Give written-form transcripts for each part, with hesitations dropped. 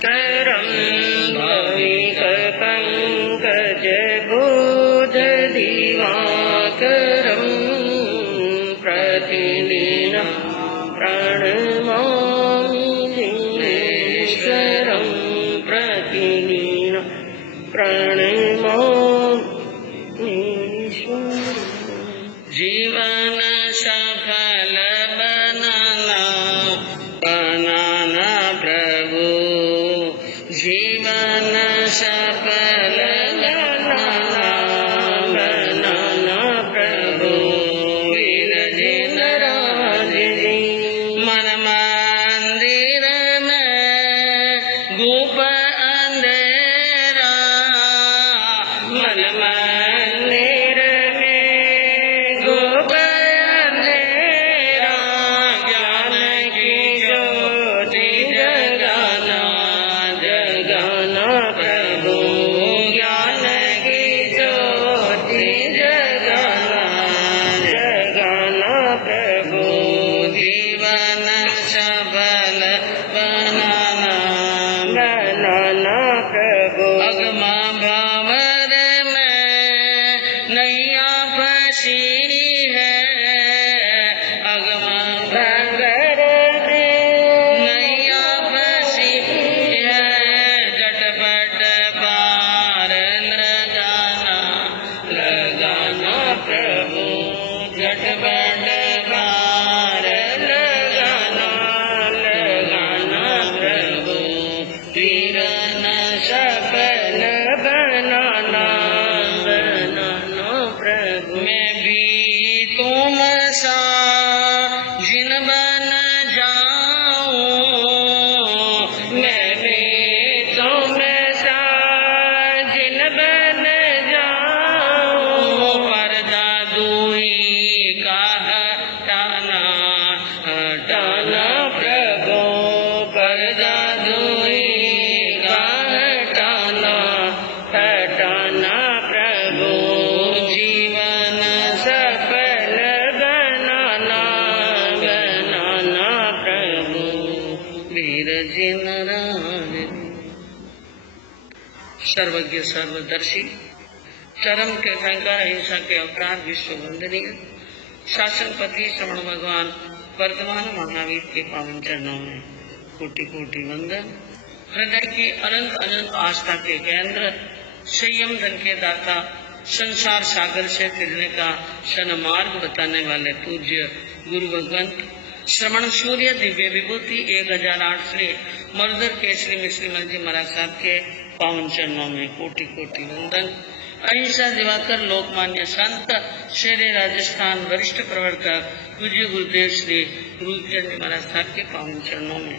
करं भविक पंकज बोध दिवाकरं प्रतिदिनं प्रणमामि दिनेश्वरं प्रतिदिनं प्रणमामि ईश्वरं। जीवन सफल बनाना प्रभु, जीवन सफल बनाना प्रभु, वीर जिन राज जी। मन मंदिर में गुप अंधेरा, मन मंदिर में गुप अंधेरा, ज्ञान की ज्योति जगाना जगाना प्रभु, ज्ञान की ज्योति जगाना जगाना प्रभु, जीवन सफल बनाना प्रभु। अगमा भंवर में नैया फंसी है, अगमा भंवर में नैया फंसी है, झटपट पार लगाना प्रभु, झटपट पार लगाना प्रभु, तीरन सफल बनाना प्रभु। मैं भी तुम सा जिन बन जाऊं, मैं भी तुम सा जिन बन जाऊं, पर्दा दूरी का हटाना प्रभु, पर्दा दूरी का हटाना प्रभु, जीवन सफल बनाना प्रभु, वीर जिन राज। सर्वज्ञ सर्वदर्शी चरम के भयंकर अहिंसा के अवतार विश्व वंदनीय शासनपति श्रवण भगवान वर्तमान महावीर के पावन चरणों में कोटि कोटि वंदन। हृदय की अनंत अनंत आस्था के केंद्र, संयम धन के दाता, संसार सागर से फिरने का सन्मार्ग बताने वाले पूज्य गुरु भगवंत श्रवण सूर्य दिव्य विभूति 1008 श्री मरुधर केसरी मिश्री जी महाराज साहब के पावन चरणों में कोटि कोटि वंदन। अहिंसा दिवाकर लोकमान्य संत शेरे राजस्थान वरिष्ठ प्रवर्तक पूज्य गुरुदेव श्री गुरुचंद महाराज साहब के पावन चरणों में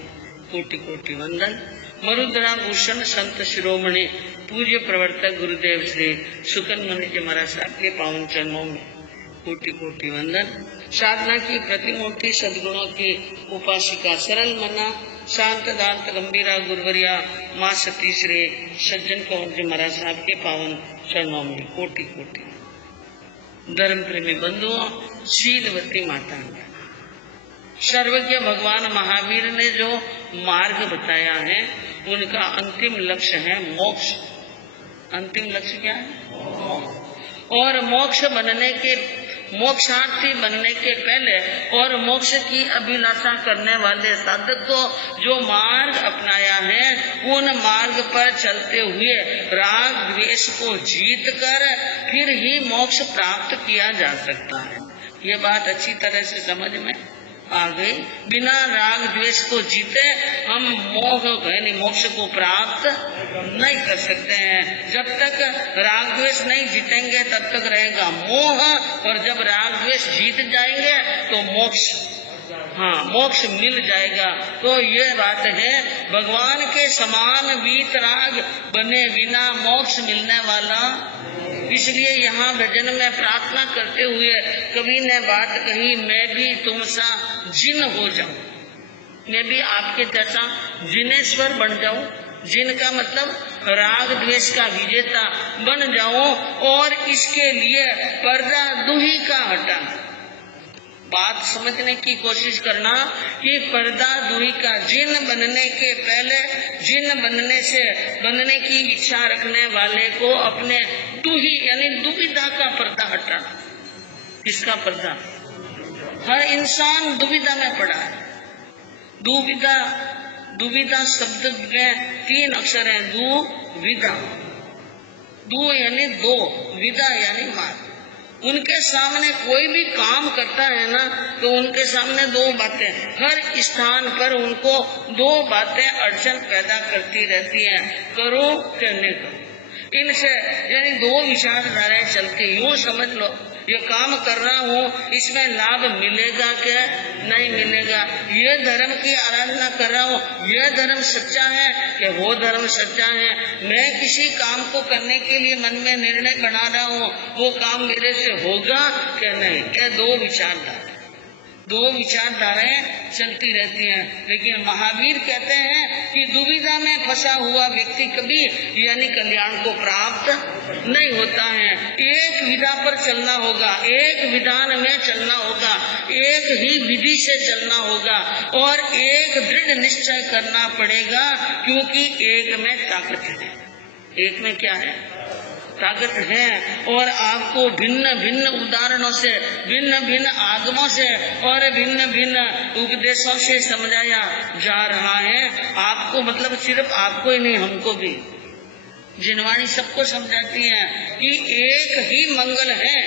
कोटि कोटि वंदन। मरुद्रा भूषण संत शिरोमणि पूज्य प्रवर्तक गुरुदेव श्री सुकन मुनि जी महाराज साहब के पावन चरणों में कोटि कोटि वंदन। साधना की प्रतिमूर्ति सद्गुणों की उपासिका सरल मना शांत दांत गंभीरा गुरुवरिया माँ सती श्री सज्जन कंवर जी महाराज साहब के पावन चरणों में कोटि कोटि। धर्म प्रेमी बंधुओं, शीलवती माता, सर्वज्ञ भगवान महावीर ने जो मार्ग बताया है उनका अंतिम लक्ष्य है मोक्ष। अंतिम लक्ष्य क्या है? और मोक्षार्थी बनने के पहले और मोक्ष की अभिलाषा करने वाले साधक को जो मार्ग अपनाया है, उन मार्ग पर चलते हुए राग द्वेष को जीत कर फिर ही मोक्ष प्राप्त किया जा सकता है। ये बात अच्छी तरह से समझ में आ गई। बिना राग द्वेष को जीते हम मोक्ष को प्राप्त नहीं कर सकते हैं। जब तक राग द्वेष नहीं जीतेंगे तब तक रहेगा मोह, और जब राग द्वेष जीत जाएंगे तो मोक्ष मिल जाएगा। तो ये बात है, भगवान के समान वीतराग बने बिना मोक्ष मिलने वाला। इसलिए यहाँ भजन में प्रार्थना करते हुए कवि ने बात कही, मैं भी तुम सा जिन हो जाऊं, मैं भी आपके जैसा जिनेश्वर बन जाऊं। जिन का मतलब राग द्वेष का विजेता बन जाऊं, और इसके लिए पर्दा दूही का हटाना। बात समझने की कोशिश करना कि पर्दा दूरी का जिन बनने के पहले जिन बनने की इच्छा रखने वाले को अपने दूही यानी दुविधा का पर्दा हटाना। किसका पर्दा? हर इंसान दुविधा में पड़ा है। दुविधा शब्द में 3 अक्षर हैं। दुविधा, दु यानी दो, विदा यानी मार्ग। उनके सामने कोई भी काम करता है ना, तो उनके सामने 2 बातें, हर स्थान पर उनको 2 बातें अड़चन पैदा करती रहती हैं, करो क्या नहीं करो। इनसे यानी 2 विचारधाराएं चलती। यूँ समझ लो, ये काम कर रहा हूँ, इसमें लाभ मिलेगा क्या नहीं मिलेगा। ये धर्म की आराधना कर रहा हूँ, ये धर्म सच्चा है कि वो धर्म सच्चा है। मैं किसी काम को करने के लिए मन में निर्णय बना रहा हूँ, वो काम मेरे से होगा क्या नहीं। क्या 2 विचारधाराएं चलती रहती हैं। लेकिन महावीर कहते हैं कि दुविधा में फंसा हुआ व्यक्ति कभी यानी कल्याण को प्राप्त नहीं होता है। एक विधा पर चलना होगा, एक विधान में चलना होगा, एक ही विधि से चलना होगा और एक दृढ़ निश्चय करना पड़ेगा, क्योंकि एक में ताकत है। एक में क्या है? ताकत है। और आपको भिन्न भिन्न उदाहरणों से, भिन्न भिन्न आगमों से और भिन्न भिन्न उपदेशों से समझाया जा रहा है। आपको मतलब सिर्फ आपको ही नहीं, हमको भी। जिनवाणी सबको समझाती है कि एक ही मंगल है।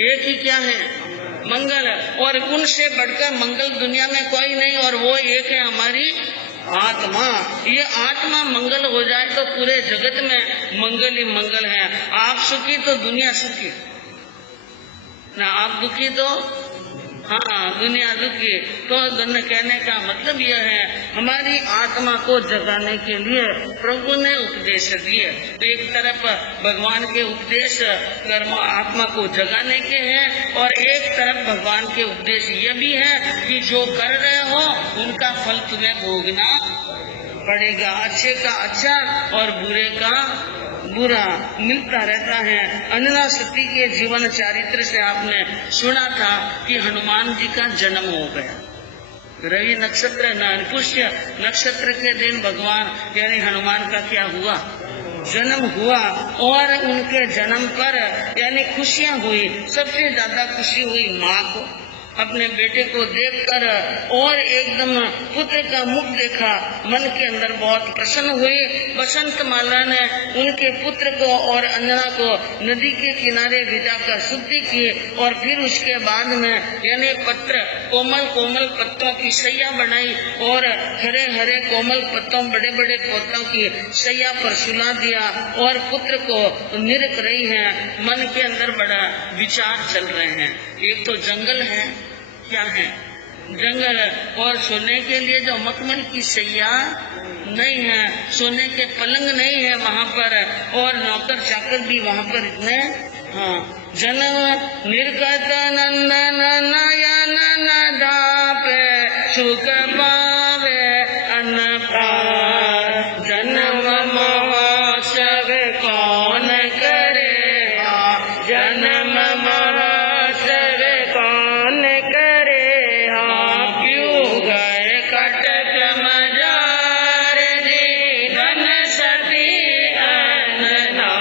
एक ही क्या है? मंगल। और उनसे बढ़कर मंगल दुनिया में कोई नहीं, और वो एक है हमारी आत्मा। ये आत्मा मंगल हो जाए तो पूरे जगत में मंगल ही मंगल है। आप सुखी तो दुनिया सुखी ना, आप दुखी तो हाँ दुनिया दुखी। तो कहने का मतलब यह है, हमारी आत्मा को जगाने के लिए प्रभु ने उपदेश दिए। तो एक तरफ भगवान के उपदेश कर्म आत्मा को जगाने के हैं, और एक तरफ भगवान के उपदेश ये भी है कि जो कर रहे हो उनका फल तुम्हें भोगना पड़ेगा। अच्छे का अच्छा और बुरे का बुरा मिलता रहता है। अंजना सती के जीवन चरित्र से आपने सुना था कि हनुमान जी का जन्म हो गया। रवि नक्षत्र पुष्य नक्षत्र के दिन भगवान यानी हनुमान का क्या हुआ? जन्म हुआ। और उनके जन्म पर यानी खुशियां हुई। सबसे ज्यादा खुशी हुई माँ को, अपने बेटे को देखकर, और एकदम पुत्र का मुख देखा, मन के अंदर बहुत प्रसन्न हुई। बसंत माला ने उनके पुत्र को और अंजना को नदी के किनारे विदा कर शुद्धि की, और फिर उसके बाद में यानी पत्र कोमल कोमल पत्तों की सैया बनाई, और हरे हरे कोमल पत्तों बड़े बड़े पत्तों की सैया पर सुला दिया, और पुत्र को निरख रही है। मन के अंदर बड़ा विचार चल रहे हैं। एक तो जंगल है, क्या है? जंगल। और सोने के लिए जो मखमल की सैया नहीं है, सोने के पलंग नहीं है वहाँ पर, और नौकर चाकर भी वहाँ पर इतने जन्म निर्गत नंदन नयन दापे सुख पावे अन्न पार जन्म महोत्सव कौन करेगा, जन्म महोत्सव कौन करेगा। क्यों गए कटक मजार जी धन सती अंजना,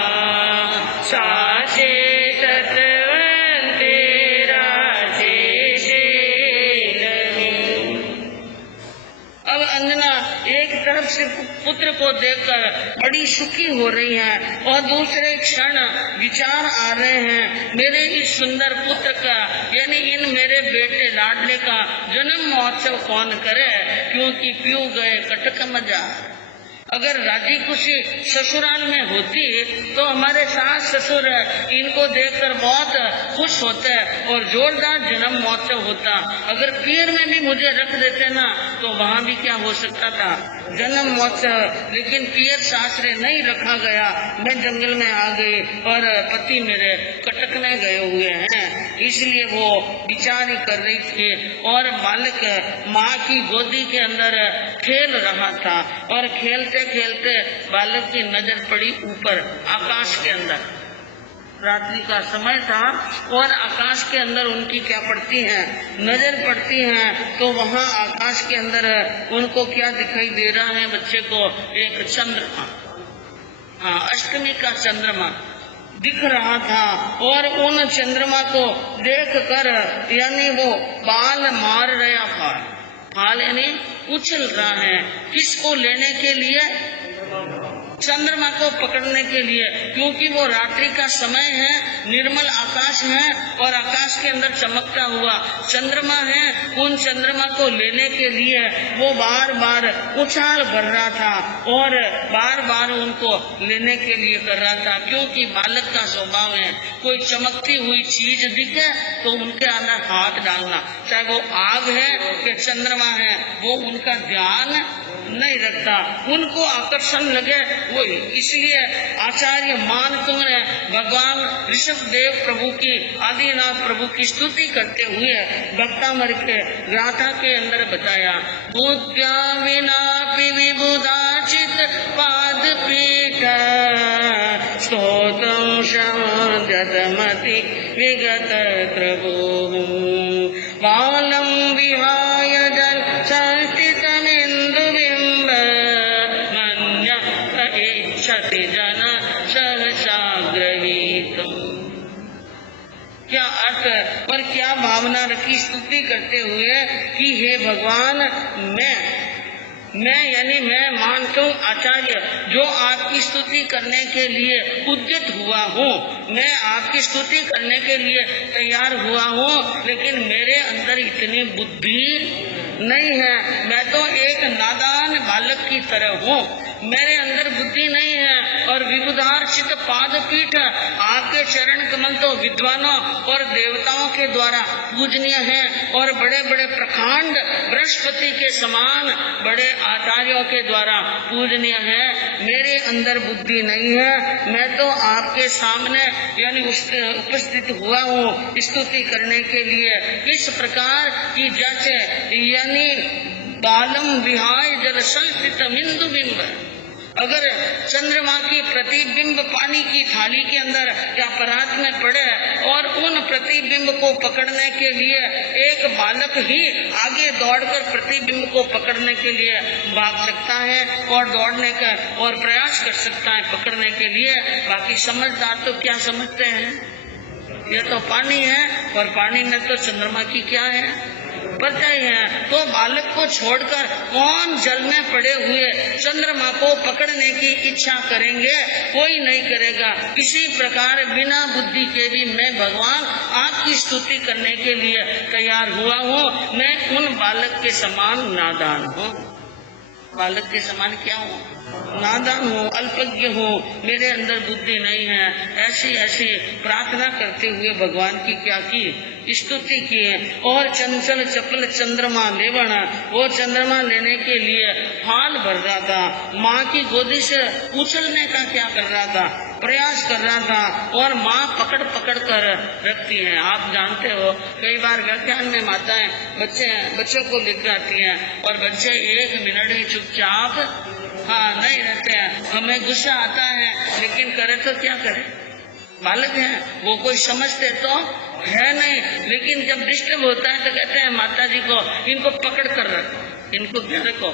साचे तत्वंती राशि शील। अब अंजना एक तरफ से पुत्र को देखकर बड़ी सुखी हो रही है, और दूसरे क्षण विचार आ रहे हैं, मेरे इस सुंदर पुत्र का यानी इन मेरे बेटे लाडले का जन्म महोत्सव कौन करे, क्योंकि पीऊ गए कटक मजार। अगर राजी खुशी ससुराल में होती तो हमारे सास ससुर इनको देखकर बहुत खुश होते और जोरदार जन्म महोत्सव होता। अगर पियर में भी मुझे रख देते ना, तो वहाँ भी क्या हो सकता था? जन्म महोत्सव। लेकिन पियर सासरे नहीं रखा गया, मैं जंगल में आ गई और पति मेरे कटकने गए हुए हैं, इसलिए वो विचार ही कर रही थी। और बालक माँ की गोदी के अंदर खेल रहा था, और खेलते खेलते बालक की नजर पड़ी ऊपर आकाश के अंदर। रात्रि का समय था और आकाश के अंदर उनकी क्या पड़ती हैं, नजर पड़ती हैं। तो वहाँ आकाश के अंदर उनको क्या दिखाई दे रहा है बच्चे को, एक चंद्रमा, हाँ अष्टमी का चंद्रमा दिख रहा था। और उन चंद्रमा को देख कर यानी वो बाल मार रहा, फाल यानी उछल रहा है, किसको लेने के लिए, चंद्रमा को पकड़ने के लिए, क्योंकि वो रात्रि का समय है, निर्मल आकाश है और आकाश के अंदर चमकता हुआ चंद्रमा है। उन चंद्रमा को लेने के लिए वो बार बार उछाल भर रहा था और बार बार उनको लेने के लिए कर रहा था, क्योंकि बालक का स्वभाव है कोई चमकती हुई चीज दिखे तो उनके अंदर हाथ डालना, चाहे वो आग है कि चंद्रमा है, वो उनका ध्यान नहीं रखता, उनको आकर्षण लगे वही। इसलिए आचार्य मान तुमने भगवान ऋषभ देव प्रभु की, आदिनाथ प्रभु की स्तुति करते हुए भक्तामृत के गाथा के अंदर बताया, बुद्ध्या विनापि विबुधाचित पाद पीठ स्तोत्रं शमद्यतमति विगत प्रभु बालं विहाय जल संस्थितमिन्दु बिम्ब मन्यत इच्छति जन सहसाग्रहीतम्। क्या अर्थ पर क्या भावना रखी स्तुति करते हुए कि हे भगवान, मैं यानी मैं मानता हूँ आचार्य जो आपकी स्तुति करने के लिए उद्यत हुआ हूँ, मैं आपकी स्तुति करने के लिए तैयार हुआ हूँ, लेकिन मेरे अंदर इतनी बुद्धि नहीं है, मैं तो एक नादान बालक की तरह हूँ, मेरे अंदर बुद्धि नहीं है। और विबुधार्चित पाद पीठ, आपके चरण कमल तो विद्वानों और देवताओं के द्वारा पूजनीय है और बड़े बड़े प्रकांड बृहस्पति के समान बड़े आचार्यों के द्वारा पूजनीय है, मेरे अंदर बुद्धि नहीं है। मैं तो आपके सामने यानी उपस्थित हुआ हूँ स्तुति करने के लिए इस प्रकार की, जैसे यानी बालम विहाय जल संस्थित बिंदु बिंब, अगर चंद्रमा की प्रतिबिंब पानी की थाली के अंदर या परात में पड़े और उन प्रतिबिंब को पकड़ने के लिए एक बालक ही आगे दौड़कर प्रतिबिंब को पकड़ने के लिए भाग सकता है और दौड़ने का और प्रयास कर सकता है पकड़ने के लिए, बाकी समझदार तो क्या समझते हैं, ये तो पानी है और पानी में तो चंद्रमा की क्या है पता ही है। तो बालक को छोड़कर कौन जल में पड़े हुए चंद्रमा को पकड़ने की इच्छा करेंगे, कोई नहीं करेगा। इसी प्रकार बिना बुद्धि के भी मैं भगवान आपकी स्तुति करने के लिए तैयार हुआ हूँ। मैं उन बालक के समान नादान हूँ, बालक के समान क्या हूँ, नादान हूँ, अल्पज्ञ हूँ, मेरे अंदर बुद्धि नहीं है। ऐसी ऐसी प्रार्थना करते हुए भगवान की क्या की स्तुति की है। और चंचल चपल चंद्रमा लेवण, वो चंद्रमा लेने के लिए हाल भर रहा था, माँ की गोदी से उछलने का क्या कर रहा था, प्रयास कर रहा था और माँ पकड़ पकड़ कर रखती है। आप जानते हो कई बार व्याख्यान में माताएं बच्चों को लिखवाती हैं और बच्चे एक मिनट ही चुपचाप नहीं रहते हैं, हमें गुस्सा आता है लेकिन करे तो क्या करे, बालक हैं वो कोई समझते तो है नहीं, लेकिन जब डिस्टर्ब होता है तो कहते हैं माता जी को इनको पकड़ कर रखो, इनको क्या रखो,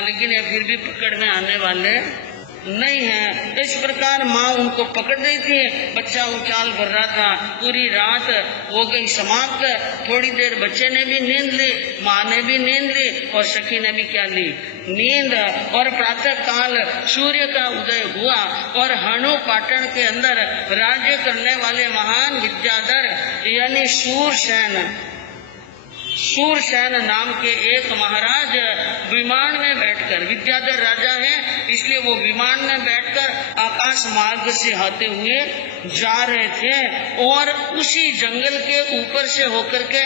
लेकिन ये फिर भी पकड़ में आने वाले नहीं है। इस प्रकार माँ उनको पकड़ रही थी, बच्चा उछाल भर रहा था, पूरी रात हो गई समाप्त। थोड़ी देर बच्चे ने भी नींद ली, माँ ने भी नींद ली और सखी ने भी क्या ली, नींद। और प्रातः काल सूर्य का उदय हुआ और हनु पाटन के अंदर राज्य करने वाले महान विद्याधर यानी सूरसेन नाम के एक महाराज विमान में बैठकर, विद्याधर राजा है इसलिए वो विमान में बैठकर आकाश मार्ग से आते हुए जा रहे थे और उसी जंगल के ऊपर से होकर के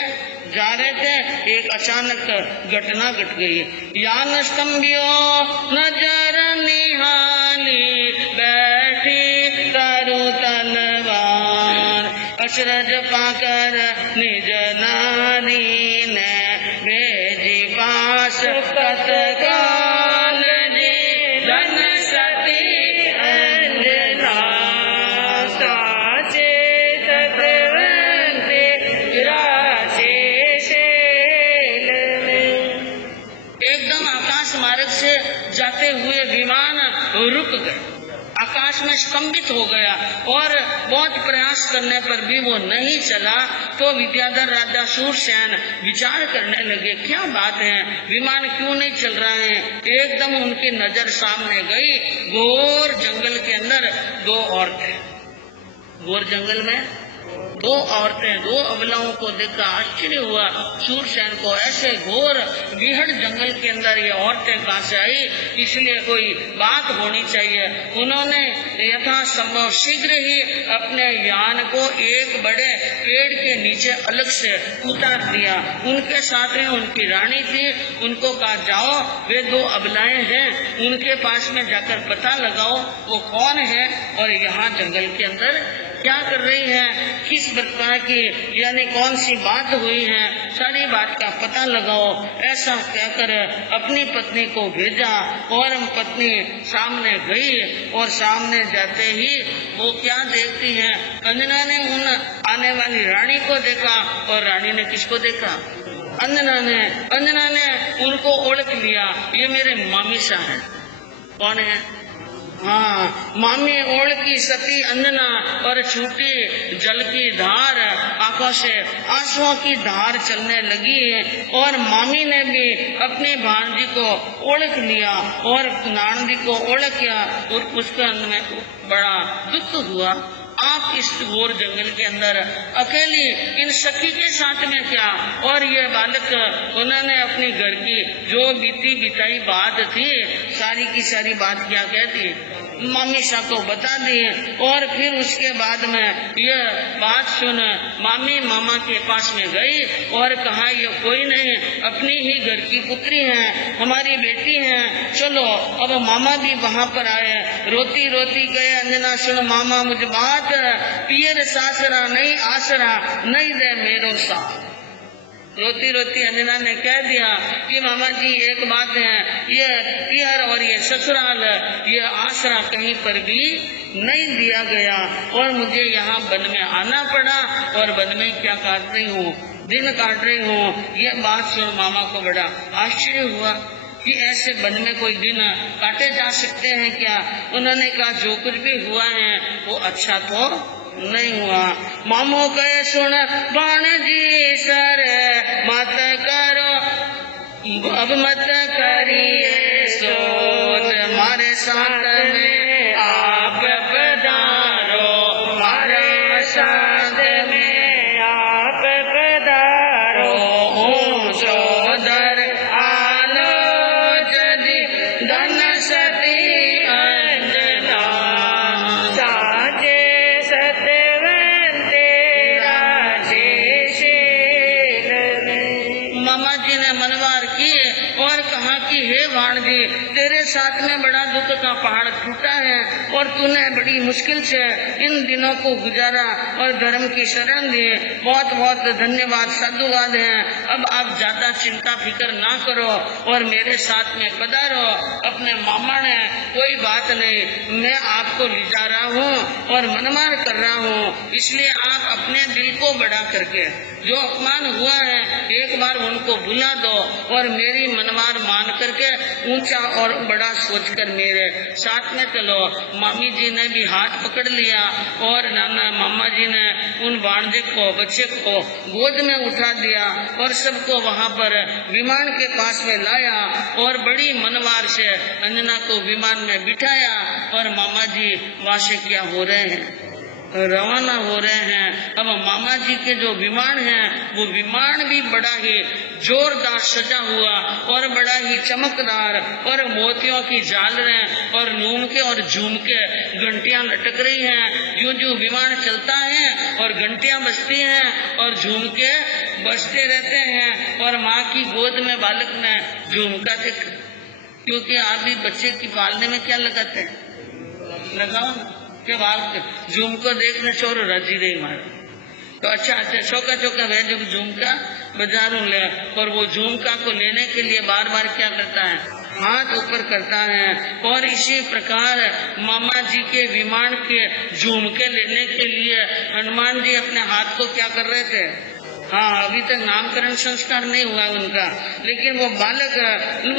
जा रहे थे। एक अचानक घटना घट गई। यान स्तंभियो नजर निहाली बैठी तरु तलवार, अचरज पाकर निज नारी ने भेजी पास तत्काल जी धन सती अंजना, एकदम आकाश मार्ग से जाते हुए विमान रुक गए, आकाश में स्तंभित हो गया और बहुत प्रयास करने पर भी वो नहीं चला। तो विद्याधर राजा शूरसेन विचार करने लगे, क्या बात है, विमान क्यों नहीं चल रहा है। एकदम उनकी नजर सामने गई, घोर जंगल के अंदर दो औरतें, घोर जंगल में दो औरतें, दो अबलाओं को देखकर आश्चर्य हुआ शूरसेन को, ऐसे घोर विहड़ जंगल के अंदर ये औरतें कहाँ से आई, इसलिए कोई बात होनी चाहिए। उन्होंने यथासंभव शीघ्र ही अपने यान को एक बड़े पेड़ के नीचे अलग से उतार दिया। उनके साथ में उनकी रानी थी, उनको कहा जाओ वे दो अबलाएं हैं, उनके पास में जाकर पता लगाओ वो कौन है और यहाँ जंगल के अंदर क्या कर रही है, किस प्रकार की यानी कौन सी बात हुई है, सारी बात का पता लगाओ। ऐसा कहकर अपनी पत्नी को भेजा और पत्नी सामने गई और सामने जाते ही वो क्या देखती है, अंजना ने उन आने वाली रानी को देखा और रानी ने किसको देखा, अंजना ने उनको ओळख लिया, ये मेरे मामी सा है। कौन है? हाँ, मामी ओढ़ की सती अंजना और छूटी जल की धार, आंखों से आंसुओं की धार चलने लगी और मामी ने भी अपनी भांजी को ओढ़ लिया और नानदी को ओढ़ किया और उसके अंदर में बड़ा दुख हुआ। आप इस घोर जंगल के अंदर अकेली इन सखी के साथ में क्या, और ये बालक उन्होंने अपनी घर की जो बीती बिताई बात थी सारी की सारी बात क्या कहती मामी शाह को बता दी। और फिर उसके बाद में ये बात सुन मामी मामा के पास में गई और कहा ये कोई नहीं, अपनी ही घर की पुत्री है, हमारी बेटी है, चलो। अब मामा भी वहाँ पर आए, रोती रोती गए, अंजना सुन मामा मुझ बात पियर सासरा नहीं आसरा नहीं दे मेरो सा। रोती रोती अंजना ने कह दिया कि मामा जी एक बात है, ये पियर और ये ससुराल ये आसरा कहीं पर भी नहीं दिया गया और मुझे यहाँ वन में आना पड़ा और वन में क्या काट रही हूँ, दिन काट रही हूँ। ये बात सुन मामा को बड़ा आश्चर्य हुआ कि ऐसे वन में कोई दिन काटे जा सकते हैं क्या। उन्होंने कहा जो कुछ भी हुआ है वो अच्छा तो नहीं हुआ। मामू कहे सुन भाणजी सर मत करो, अब मत करिए सोच, हमारे साथ में आप पधारो, हमारे साथ में आप पधारो। ओम चौधर आलो जदि धन सती अंजना, साजे सतवंते राजेशील। मामा जी ने मनवार किए और कहा कि हे भाणजी तेरे साथ में बड़ा दुख का पहाड़ टूटा है और तूने बड़ी मुश्किल से इन दिनों को गुजारा और धर्म की शरण दी, बहुत बहुत धन्यवाद साधुवाद है। अब आप ज्यादा चिंता फिक्र ना करो और मेरे साथ में पधारो। अपने मामा ने कोई बात नहीं, मैं आपको ले जा रहा हूँ और मनमार कर रहा हूँ, इसलिए आप अपने दिल को बड़ा करके जो अपमान हुआ है एक बार उनको भुला दो और मेरी मनमार मान करके ऊंचा और बड़ा सोचकर मेरे साथ में चलो। मामी जी ने भी हाथ पकड़ लिया और नाना मामा जी ने उन भांजे को बच्चे को गोद में उठा दिया और सबको वहाँ पर विमान के पास में लाया और बड़ी मनवार से अंजना को विमान में बिठाया और मामा जी वहाँ से क्या हो रहे हैं, रवाना हो रहे हैं। अब मामा जी के जो विमान है वो विमान भी बड़ा ही जोरदार सजा हुआ और बड़ा ही चमकदार और मोतियों की झालरें और नूम के और झूम के घंटियां लटक रही हैं। जो जो विमान चलता है और घंटियां बजती हैं और झूम के बजते रहते हैं और माँ की गोद में बालक ने झूमका देख, क्योंकि आप भी बच्चे की पालने में क्या लगाते हैं, लगाओ ना के बाल झूम को देखने चोर राजी नहीं मारे तो अच्छा चौका चौका वह जो झुमका बाजारों ले और वो झुमका को लेने के लिए बार बार क्या करता है, हाथ ऊपर करता है। और इसी प्रकार मामा जी के विमान के झुमके लेने के लिए हनुमान जी अपने हाथ को क्या कर रहे थे, हाँ, अभी तक नामकरण संस्कार नहीं हुआ उनका, लेकिन वो बालक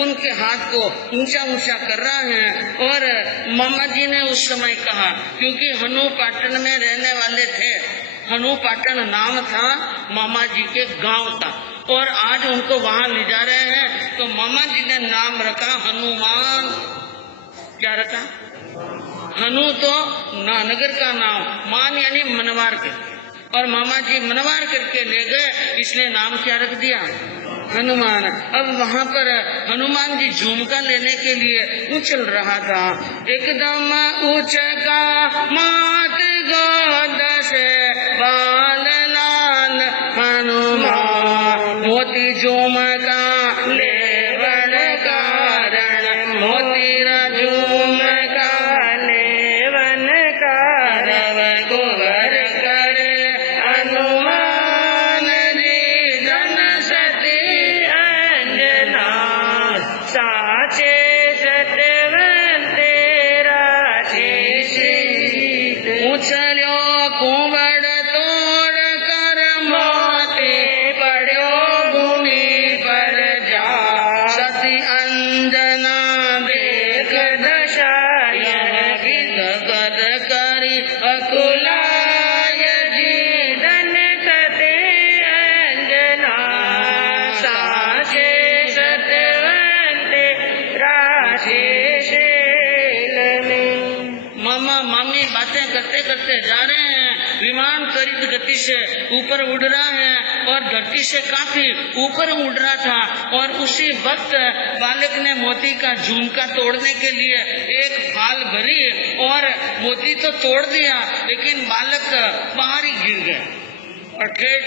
उनके हाथ को ऊंचा ऊंचा कर रहा है। और मामा जी ने उस समय कहा, क्योंकि हनु पाटन में रहने वाले थे, हनु पाटन नाम था मामा जी के गांव का, और आज उनको वहाँ ले जा रहे हैं, तो मामा जी ने नाम रखा हनुमान। क्या रखा? हनु तो नगर का नाम, मान यानी मनवार के, और मामा जी मनवार करके ले गए, इसलिए नाम क्या रख दिया? हनुमान। अब वहाँ पर हनुमान जी झुमका लेने के लिए उछल रहा था, एकदम उछका मात गोद से बाल लाल हनुमान, मोती झुमका लेवन कारण, मोतीरा झुमका लेवन कारण, गोबर करे हनुमान जी जन सती अंजना, साचे सतवंते राशि, उछल्यो कुंवड़ तोड़ कर मोती पड़ो भूमि पर जा, सती अंजना देख दशायन विध कर करी अकुलाय जी, धन सती अंजना, साचे सतवंते राशि शील में। मामा मामी बातें करते करते जा रहे हैं, विमान त्वरित गति से ऊपर उड़ रहा है और धरती से काफी ऊपर उड़ रहा था, और उसी वक्त बालक ने मोती का झुमका तोड़ने के लिए एक फाल भरी और मोती तो तोड़ दिया, लेकिन बालक बाहर ही गिर गया और ठेठ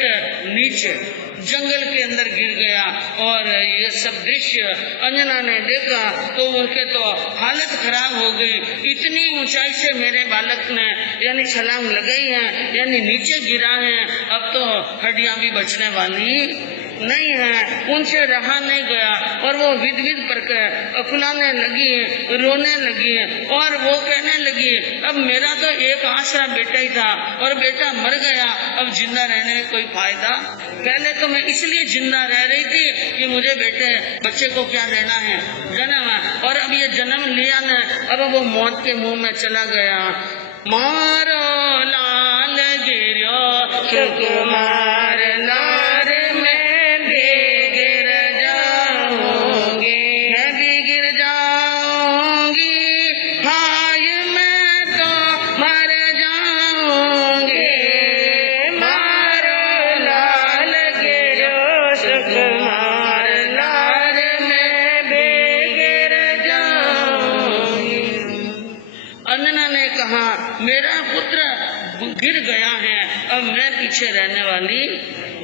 नीचे जंगल के अंदर गिर गया। और ये सब दृश्य अंजना ने देखा तो उनके तो हालत खराब हो गई, इतनी ऊंचाई से मेरे बालक ने यानी छलांग लगाई है, यानी नीचे गिरा है, अब तो हड्डियां भी बचने वाली नहीं है, उनसे रहा नहीं गया, और वो विध विध पर अकुलाने लगी, रोने लगी, और वो कहने लगी, अब मेरा तो एक आसरा बेटा ही था और बेटा मर गया, अब जिंदा रहने में कोई फायदा? पहले तो मैं इसलिए जिंदा रह रही थी कि मुझे बच्चे को क्या देना है, जन्म, और अब ये जन्म लिया न, अब वो मौत के मुंह में चला गया। मारो लाल गिरो सुकुमार नार में भी गिर जाऊंगी, मैं भी गिर जाऊंगी, हाय मैं तो मर जाऊंगी, मारो लाल गिरो सुकुमार नार में भी गिर जाऊंगी। अंजना ने कहा, मेरा पुत्र गिर गया है, अब मैं पीछे रहने वाली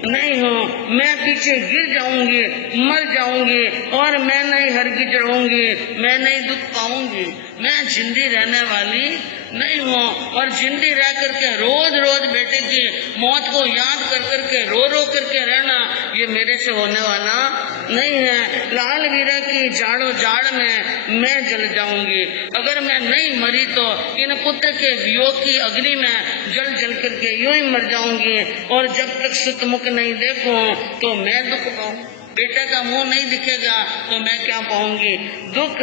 नहीं हूँ, मैं पीछे गिर जाऊंगी, मर जाऊंगी, और मैं नहीं हरगिज रहूंगी, मैं नहीं दुख पाऊंगी, मैं जिंदी रहने वाली नहीं हूँ। और जिंदी रह करके रोज रोज बेटे की मौत को याद कर करके रो रो करके रहना, ये मेरे से होने वाला नहीं है। लाल वीरा की जाड़ो जाड़ में मैं जल जाऊंगी, अगर मैं नहीं मरी तो इन पुत्र के वियोग की अग्नि में जल जल करके यूं ही मर जाऊंगी, और जब तक सुतमुख नहीं देखूं तो मैं दुख पाऊं, बेटे का मुंह नहीं दिखेगा तो मैं क्या पाऊंगी? दुख।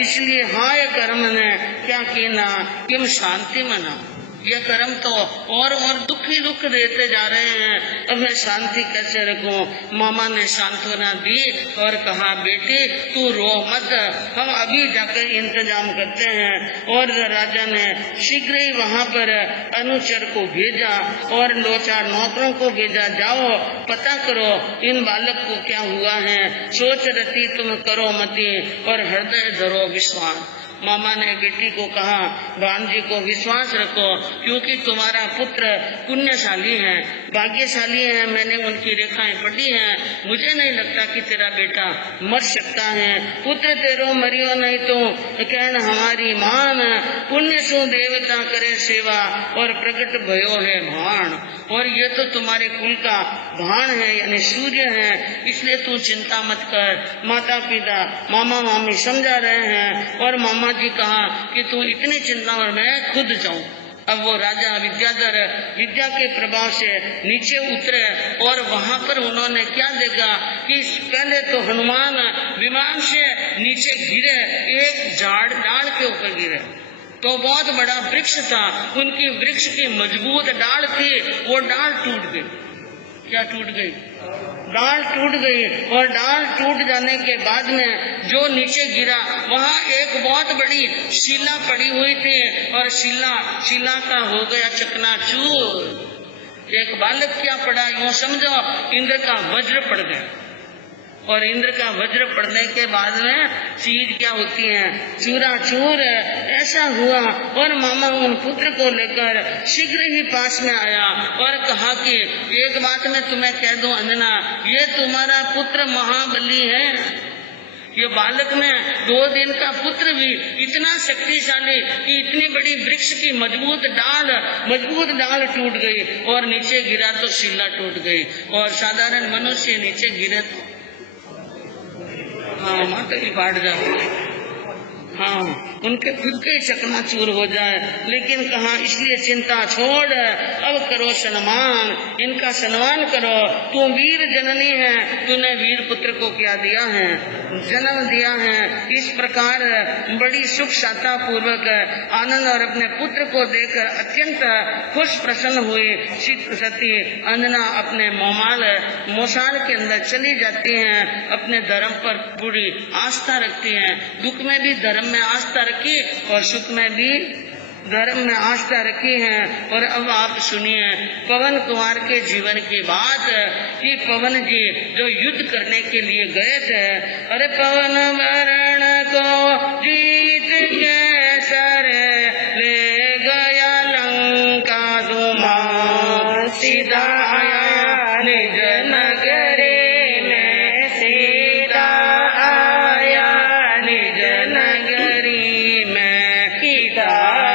इसलिए हाय कर्म ने क्या कहना, किम शांति मना, ये कर्म तो और दुख ही दुख देते जा रहे हैं, अब मैं शांति कैसे रखूं? मामा ने सांत्वना दी और कहा, बेटी तू रो मत, हम अभी जाकर इंतजाम करते हैं। और राजा ने शीघ्र ही वहाँ पर अनुचर को भेजा और 2-4 नौकरों को भेजा, जाओ पता करो इन बालक को क्या हुआ है, सोच रती तुम करो मती और हृदय धरो विश्वास। मामा ने बेटी को कहा, भांजी को विश्वास रखो, क्योंकि तुम्हारा पुत्र पुण्यशाली है, भाग्यशाली है, मैंने उनकी रेखाएं पढ़ी हैं, मुझे नहीं लगता कि तेरा बेटा मर सकता है। पुत्र तेरो मरियो नहीं तो कहन हमारी मान, पुण्य सु देवता करे सेवा और प्रकट भयो है भाण। और ये तो तुम्हारे कुल का भाण है, यानी सूर्य है, इसलिए तू चिंता मत कर। माता पिता मामा मामी समझा रहे हैं, और मामा जी कहा कि तू इतनी चिंता में मैं खुद जाऊं, अब वो राजा विद्याधर विद्या के प्रभाव से नीचे उतरे और वहां पर उन्होंने क्या देखा कि पहले तो हनुमान विमान से नीचे गिरे, एक झाड़ डाल के ऊपर गिरे तो बहुत बड़ा वृक्ष था, उनकी वृक्ष की मजबूत डाल थी, वो डाल टूट गई। क्या टूट गई? डाल टूट गई। और डाल टूट जाने के बाद में जो नीचे गिरा वहाँ एक बहुत बड़ी शिला पड़ी हुई थी और शिला का हो गया चकनाचूर। एक बालक क्या पड़ा, यूं समझो इंद्र का वज्र पड़ गया। और इंद्र का वज्र पड़ने के बाद में चीज क्या होती है, चूराचूर। ऐसा हुआ और मामा उन पुत्र को लेकर शीघ्र ही पास में आया और कहा कि एक बात मैं तुम्हें कह दूं अंजना, ये तुम्हारा पुत्र महाबली है। ये बालक में 2 दिन का पुत्र भी इतना शक्तिशाली कि इतनी बड़ी वृक्ष की मजबूत डाल टूट गई और नीचे गिरा तो शिला टूट गई। और साधारण मनुष्य नीचे गिरे तो हाँ माता की फाट जाए, हाँ उनके खुद के चकनाचूर हो जाए। लेकिन कहा इसलिए चिंता छोड़, अब करो सम्मान, इनका सम्मान करो। तू वीर जननी है, तूने वीर पुत्र को क्या दिया है, जन्म दिया है। इस प्रकार बड़ी सुख शाता पूर्वक आनंद और अपने पुत्र को देखकर अत्यंत खुश प्रसन्न हुई सती अंजना अपने मोसाल के अंदर चली जाती हैं। अपने धर्म पर पूरी आस्था रखती हैं, दुख में भी धर्म में आस्था रखी और सुख में भी धर्म में आस्था रखी है। और अब आप सुनिए पवन कुमार के जीवन की बात कि पवन जी जो युद्ध करने के लिए गए थे, अरे पवन वरण को जीत के सर ले गया लंका दुमा, सीधा आया निज नगरी में, सीधा आया निज नगरी में, सीधा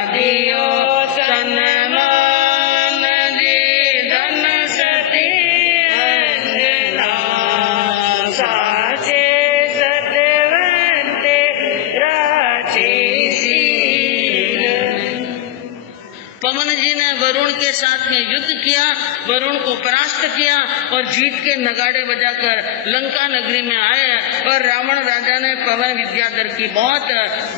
दियो सन्मान जी धन सती अंजना, साचे सतवंते राची शील। पवन जी ने वरुण के साथ में युद्ध किया, वरुण को परास्त किया और जीत के नगाड़े बजाकर लंका नगरी में आए। और रावण राजा ने पवन विद्याधर की बहुत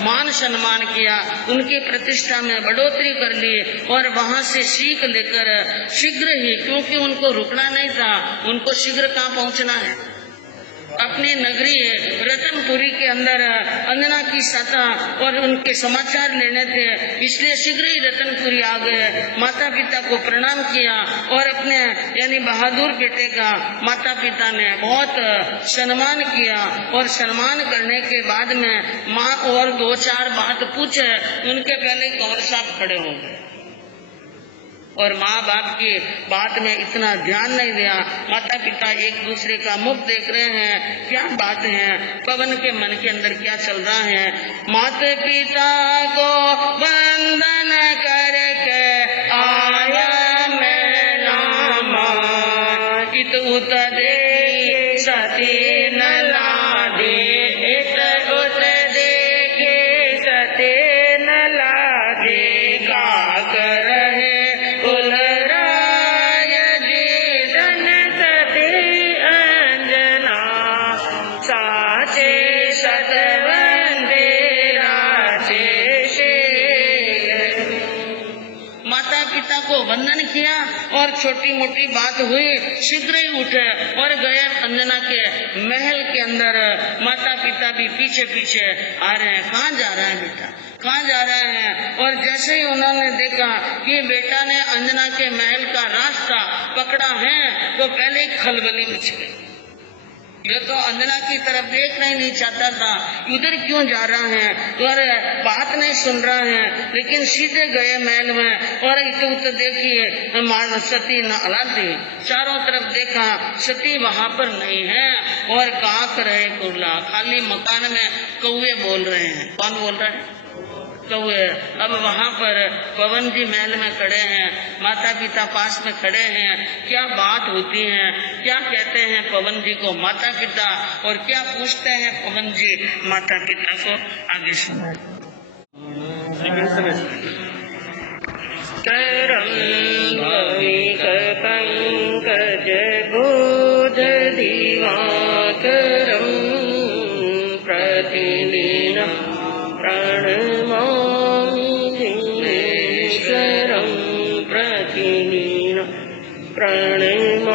मान सम्मान किया, उनकी प्रतिष्ठा में बढ़ोतरी कर ली और वहां से सीख लेकर शीघ्र ही, क्योंकि उनको रुकना नहीं था, उनको शीघ्र कहाँ पहुंचना है, अपनी नगरी रतनपुरी के अंदर अंजना की सता और उनके समाचार लेने थे, इसलिए शीघ्र ही रतनपुरी आ गए। माता पिता को प्रणाम किया और अपने यानी बहादुर बेटे का माता पिता ने बहुत सम्मान किया। और सम्मान करने के बाद में माँ और 2-4 बात पूछे, उनके पहले गौर साहब खड़े हो गए और माँ बाप की बात में इतना ध्यान नहीं दिया। माता पिता एक दूसरे का मुख देख रहे हैं, क्या बात है, पवन के मन के अंदर क्या चल रहा है। माता पिता को वंदन करके आया मैं नामा, इत उत दे सती न लादे, इत उत देखे सती न लादे, का कर वंदन किया और छोटी मोटी बात हुई, शीघ्र ही उठे और गए अंजना के महल के अंदर। माता पिता भी पीछे पीछे आ रहे हैं, कहाँ जा रहा है बेटा, कहाँ जा रहे हैं। और जैसे ही उन्होंने देखा कि बेटा ने अंजना के महल का रास्ता पकड़ा है तो पहले ही खलबली मच गई। ये तो अंजना की तरफ देखना ही नहीं चाहता था, उधर क्यों जा रहा है और बात नहीं सुन रहा है, लेकिन सीधे गए महल में और इधर देखिए सती न अलादी, चारों तरफ देखा सती वहां पर नहीं है और काक रहे कुरला, खाली मकान में कौवे बोल रहे हैं। कौन बोल रहा है? कौवे। अब वहाँ पर पवन जी महल में खड़े हैं, माता पिता पास में खड़े हैं, क्या बात होती है, क्या कहते हैं पवन जी को माता पिता और क्या पूछते हैं पवन जी माता पिता को, आगे सुना। शरं भविक पंकज बोध दिवाकरं प्रतिदिनं प्रणमामि जिनेश्वरं प्रतिदिनं प्रणमामि।